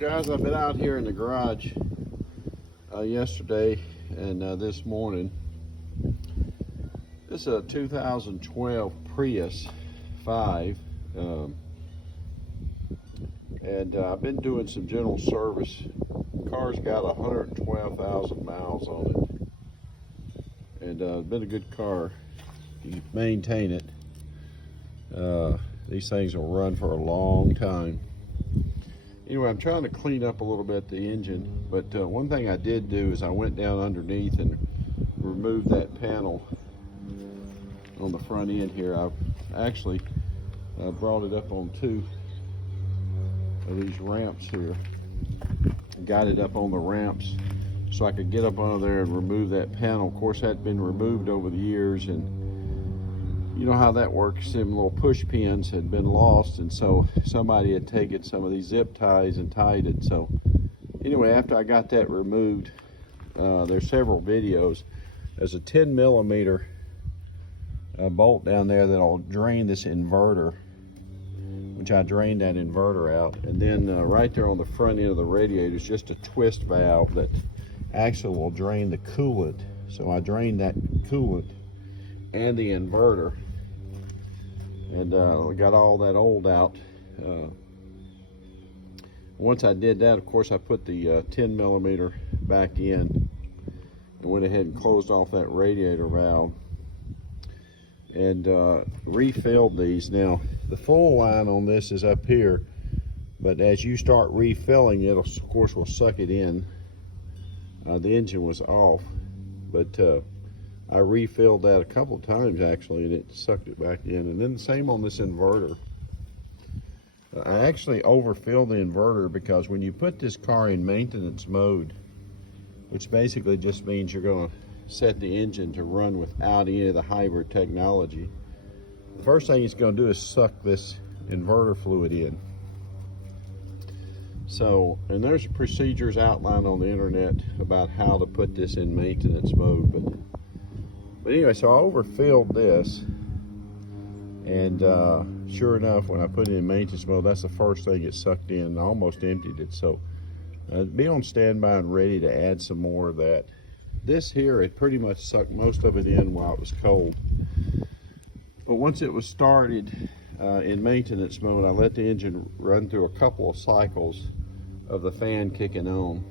Guys, I've been out here in the garage yesterday and this morning. This is a 2012 Prius 5, and I've been doing some general service. The car's got 112,000 miles on it, and been a good car. You maintain it. These things will run for a long time. Anyway, I'm trying to clean up a little bit the engine, but one thing I did do is I went down underneath and removed that panel on the front end here. I actually brought it up on two of these ramps here. Got it up on the ramps so I could get up under there and remove that panel. Of course, that's been removed over the years, and you know how that works. Them little push pins had been lost, and so somebody had taken some of these zip ties and tied it. So anyway, after I got that removed, there's several videos. There's a 10 millimeter bolt down there that'll drain this inverter, which I drained that inverter out. And then right there on the front end of the radiator is just a twist valve that actually will drain the coolant. So I drained that coolant and the inverter, and got all that old out. Once I did that, of course, I put the 10 millimeter back in and went ahead and closed off that radiator valve and refilled these. Now, the full line on this is up here, but as you start refilling it, of course, will suck it in. The engine was off, but I refilled that a couple of times actually, and it sucked it back in. And then the same on this inverter. I actually overfilled the inverter because when you put this car in maintenance mode, which basically just means you're going to set the engine to run without any of the hybrid technology, the first thing it's going to do is suck this inverter fluid in. So, and there's procedures outlined on the internet about how to put this in maintenance mode, but anyway, so I overfilled this, and sure enough, when I put it in maintenance mode, that's the first thing it sucked in. I almost emptied it. So be on standby and ready to add some more of that. This here, it pretty much sucked most of it in while it was cold. But once it was started in maintenance mode, I let the engine run through a couple of cycles of the fan kicking on.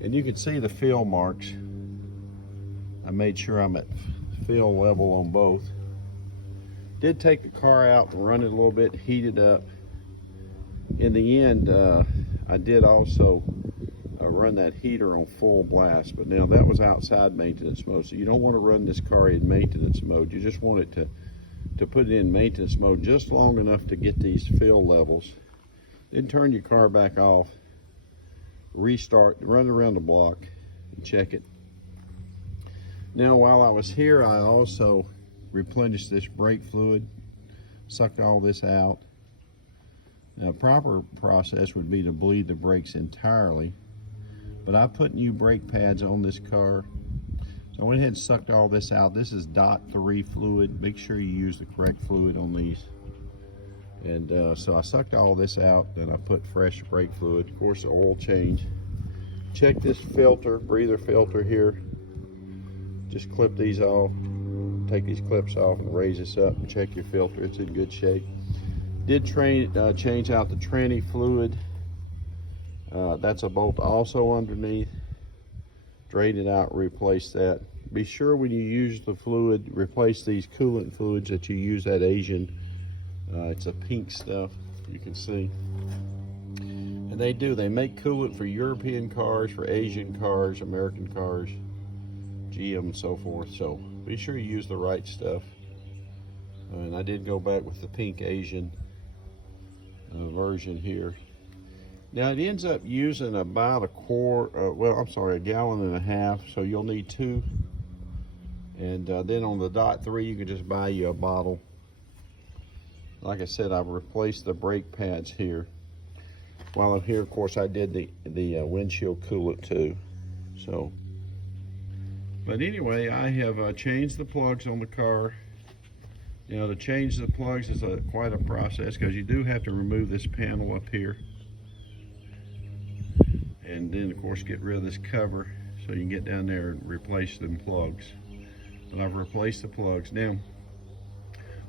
And you can see the fill marks. I made sure I'm at fill level on both. Did take the car out and run it a little bit, heat it up. In the end, I did also run that heater on full blast, but now that was outside maintenance mode, so you don't want to run this car in maintenance mode. You just want it to put it in maintenance mode just long enough to get these fill levels. Then turn your car back off, restart, run around the block, and check it. Now, while I was here, I also replenished this brake fluid, sucked all this out. Now, a proper process would be to bleed the brakes entirely, but I put new brake pads on this car. So I went ahead and sucked all this out. This is DOT3 fluid. Make sure you use the correct fluid on these. And so I sucked all this out, and I put fresh brake fluid. Of course, the oil change. Check this filter, breather filter here. Just clip these off, take these clips off, and raise this up and check your filter. It's in good shape. Did change out the tranny fluid. That's a bolt also underneath. Drain it out, replace that. Be sure when you use the fluid, replace these coolant fluids that you use, that Asian. It's a pink stuff, you can see. And they make coolant for European cars, for Asian cars, American cars, GM and so forth. So be sure you use the right stuff. And I did go back with the pink Asian version here. Now it ends up using about a gallon and a half, so you'll need two. And then on the DOT3, you can just buy you a bottle. Like I said, I've replaced the brake pads here. While I'm here, of course, I did the windshield coolant too. So, but anyway, I have changed the plugs on the car. You know, to change the plugs is quite a process, because you do have to remove this panel up here. and then of course get rid of this cover so you can get down there and replace them plugs. But I've replaced the plugs. Now,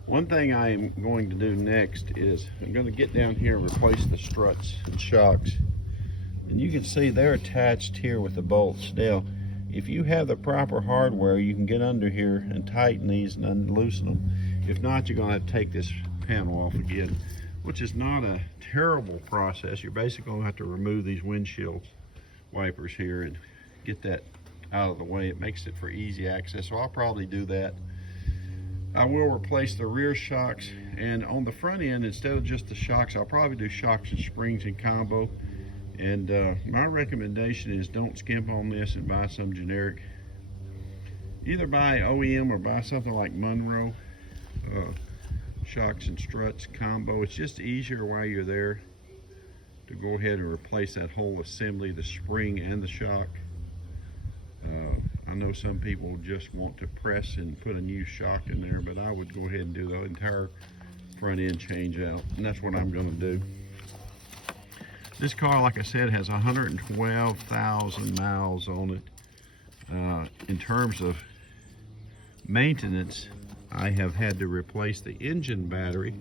one thing I am going to do next is I'm going to get down here and replace the struts and shocks. And you can see they're attached here with the bolts. Now, if you have the proper hardware, you can get under here and tighten these and unloosen them. If not, you're going to have to take this panel off again, which is not a terrible process. You're basically going to have to remove these windshield wipers here and get that out of the way. It makes it for easy access, so I'll probably do that. I will replace the rear shocks, and on the front end, instead of just the shocks, I'll probably do shocks and springs in combo. And my recommendation is don't skimp on this and buy some generic. Either buy OEM or buy something like Monroe shocks and struts combo. It's just easier while you're there to go ahead and replace that whole assembly, the spring and the shock. I know some people just want to press and put a new shock in there, but I would go ahead and do the entire front end change out, and that's what I'm going to do. This car, like I said, has 112,000 miles on it. In terms of maintenance, I have had to replace the engine battery,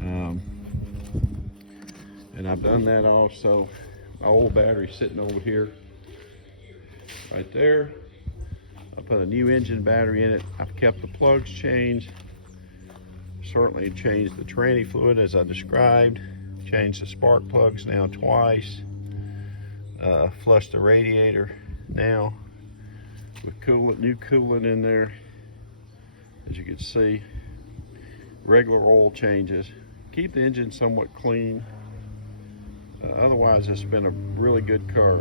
and I've done that also. My old battery sitting over here, right there. I put a new engine battery in it. I've kept the plugs changed. Certainly changed the tranny fluid as I described. Changed the spark plugs now twice. Flushed the radiator now with coolant, new coolant in there. As you can see, regular oil changes. Keep the engine somewhat clean. Otherwise, it's been a really good car.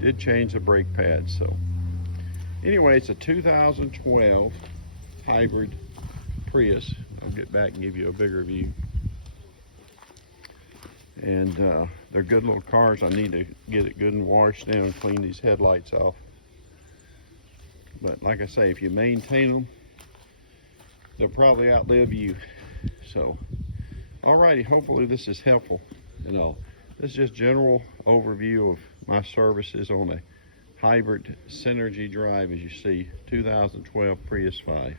Did change the brake pads, so. Anyway, it's a 2012 hybrid Prius. I'll get back and give you a bigger view. And they're good little cars. I need to get it good and washed down and clean these headlights off. But like I say, if you maintain them, they'll probably outlive you. So, alrighty, hopefully this is helpful and all. This is just general overview of my services on a hybrid Synergy drive, as you see, 2012 Prius 5.